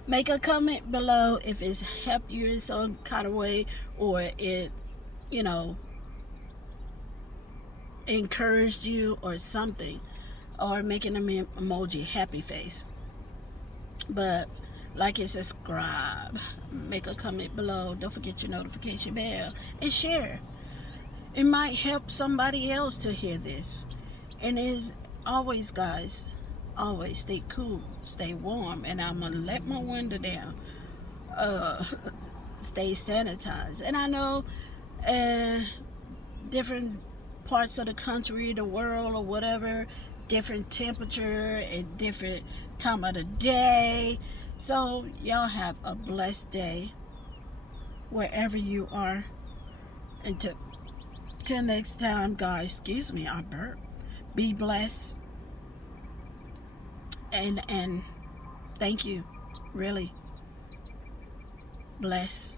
make a comment below if it's helped you in some kind of way, or it encouraged you or something, or making an emoji happy face. But like and subscribe, make a comment below, don't forget your notification bell, and share. It might help somebody else to hear this. And as always, guys, always stay cool, stay warm, and I'm gonna let my window down. uh, stay sanitized. And I know different parts of the country, the world, or whatever, different temperature and different time of the day. So y'all have a blessed day wherever you are. And till next time, guys, excuse me, I burp. Be blessed. And thank you. Really. Bless.